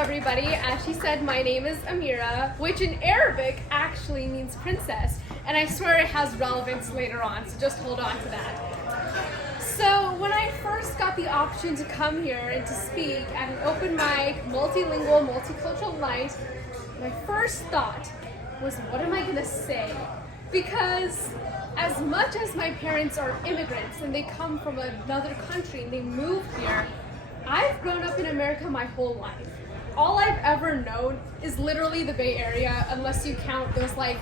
everybody. As she said, my name is Ameera, which in Arabic actually means princess, and I swear it has relevance later on, so just hold on to that. So when I first got the option to come here and to speak at an open mic, multilingual, multicultural night, my first thought was, what am I gonna say? Because as much as my parents are immigrants and they come from another country and they moved here, I've grown up in America my whole life. All I've ever known is literally the Bay Area, unless you count those like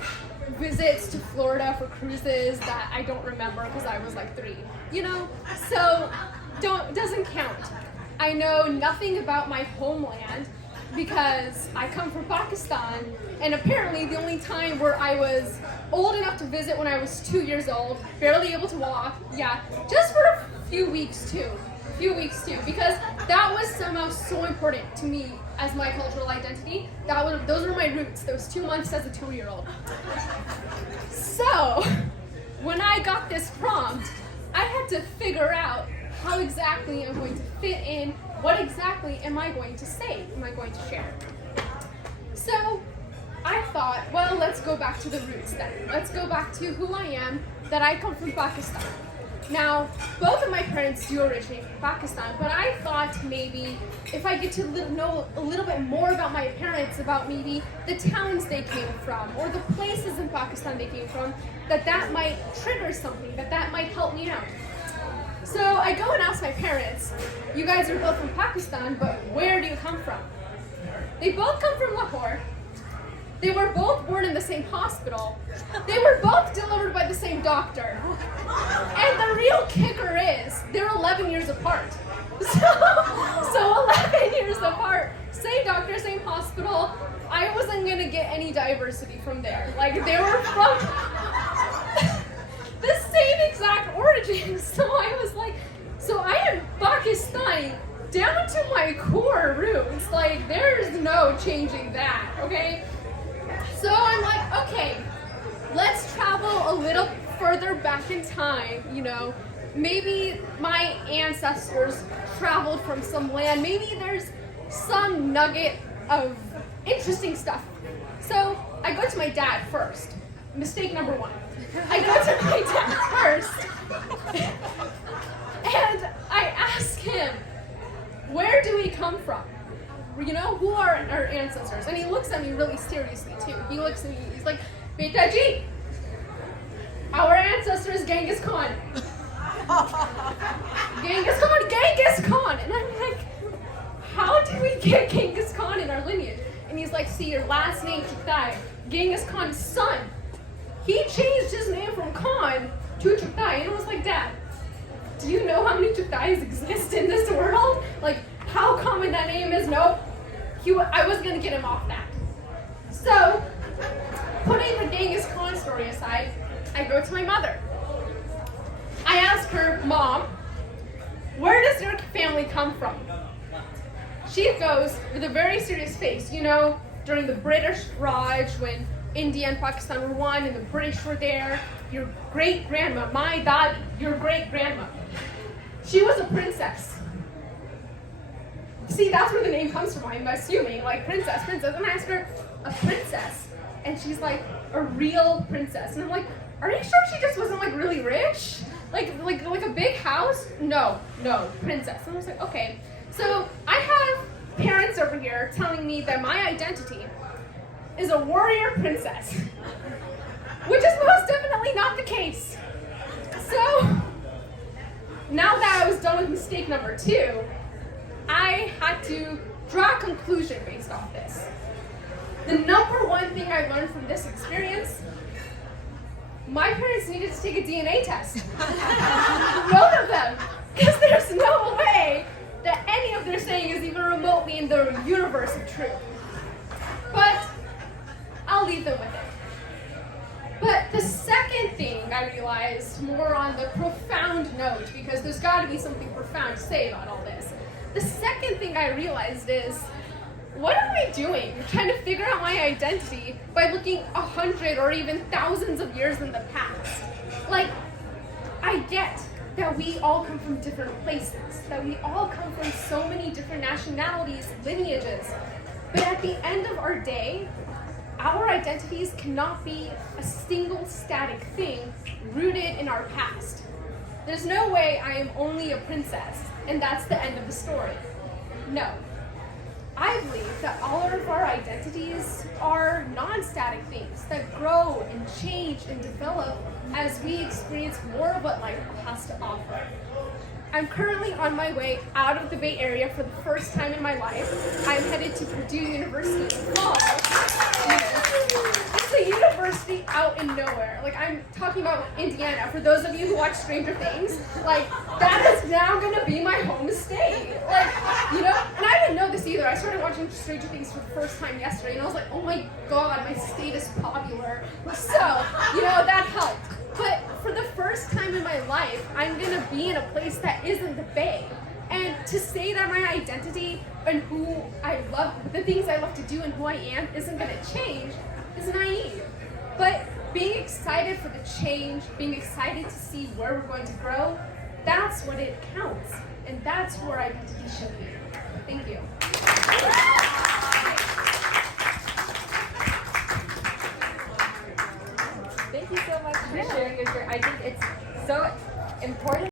visits to Florida for cruises that I don't remember because I was like 3, you know? So doesn't count. I know nothing about my homeland because I come from Pakistan, and apparently the only time where I was old enough to visit when I was 2 years old, barely able to walk, just for a few weeks too, because that was somehow so important to me as my cultural identity. Those were my roots, those 2 months as a 2-year-old. So, when I got this prompt, I had to figure out how exactly I'm going to fit in, what exactly am I going to say, am I going to share. So, I thought, well, let's go back to the roots then. Let's go back to who I am, that I come from Pakistan. Now, both of my parents do originate from Pakistan, but I thought maybe if I get to know a little bit more about my parents, about maybe the towns they came from, or the places in Pakistan they came from, that might trigger something, that might help me out. So I go and ask my parents, you guys are both from Pakistan, but where do you come from? They both come from Lahore. They were both born in the same hospital. They were both delivered by the same doctor. And the real kicker is, they're 11 years apart. So 11 years apart, same doctor, same hospital. I wasn't gonna get any diversity from there. Like, they were from the same exact origin. So I was like, so I am Pakistani down to my core roots. Like, there's no changing that, okay? So I'm like, okay, let's travel a little further back in time, you know. Maybe my ancestors traveled from some land. Maybe there's some nugget of interesting stuff. So I go to my dad first. Mistake number 1. I go to my dad first. And I ask him, where do we come from? You know, who are our ancestors? And he looks at me really seriously too. He looks at me, he's like, Beta ji, our ancestor is Genghis Khan. Genghis Khan. And I'm like, how did we get Genghis Khan in our lineage? And he's like, see, your last name, Chugtai, Genghis Khan's son. He changed his name from Khan to Chugtai. And I was like, Dad, do you know how many Chugtais exist in this world? Like, how common that name is? Nope. I was gonna get him off that. So, putting the Genghis Khan story aside, I go to my mother. I ask her, Mom, where does your family come from? She goes with a very serious face. You know, during the British Raj, when India and Pakistan were one and the British were there, your great-grandma, my dadi, your great-grandma, she was a princess. See, that's where the name comes from, I'm assuming, like princess. And I ask her, a princess? And she's like, a real princess. And I'm like, are you sure she just wasn't like really rich? Like a big house? No, princess. And I was like, okay. So I have parents over here telling me that my identity is a warrior princess, which is most definitely not the case. So now that I was done with mistake number 2, I had to draw a conclusion based off this. The number 1 thing I learned from this experience, my parents needed to take a DNA test. Both of them. Because there's no way that any of their saying is even remotely in the universe of truth. But I'll leave them with it. But the second thing I realized, more on the profound note, because there's got to be something profound to say about all this. The second thing I realized is, what am I doing? Trying to figure out my identity by looking 100 or even thousands of years in the past. Like, I get that we all come from different places, that we all come from so many different nationalities, lineages. But at the end of our day, our identities cannot be a single static thing rooted in our past. There's no way I am only a princess, and that's the end of the story. No. I believe that all of our identities are non-static things that grow and change and develop as we experience more of what life has to offer. I'm currently on my way out of the Bay Area for the first time in my life. I'm headed to Purdue University in fall. It's a university out in nowhere. Like, I'm talking about Indiana. For those of you who watch Stranger Things, like, that is now gonna be my home state. Like, you know, and I didn't know this either. I started watching Stranger Things for the first time yesterday, and I was like, oh my god, my state is popular. So, you know, that helped. But for the first time in my life, I'm gonna be in a place that isn't the Bay. And to say that my identity and who I love, the things I love to do and who I am isn't gonna change is naive. But being excited for the change, being excited to see where we're going to grow, that's what it counts. And that's where identity should be. Thank you. Thank you so much for sharing your story. I think it's so important.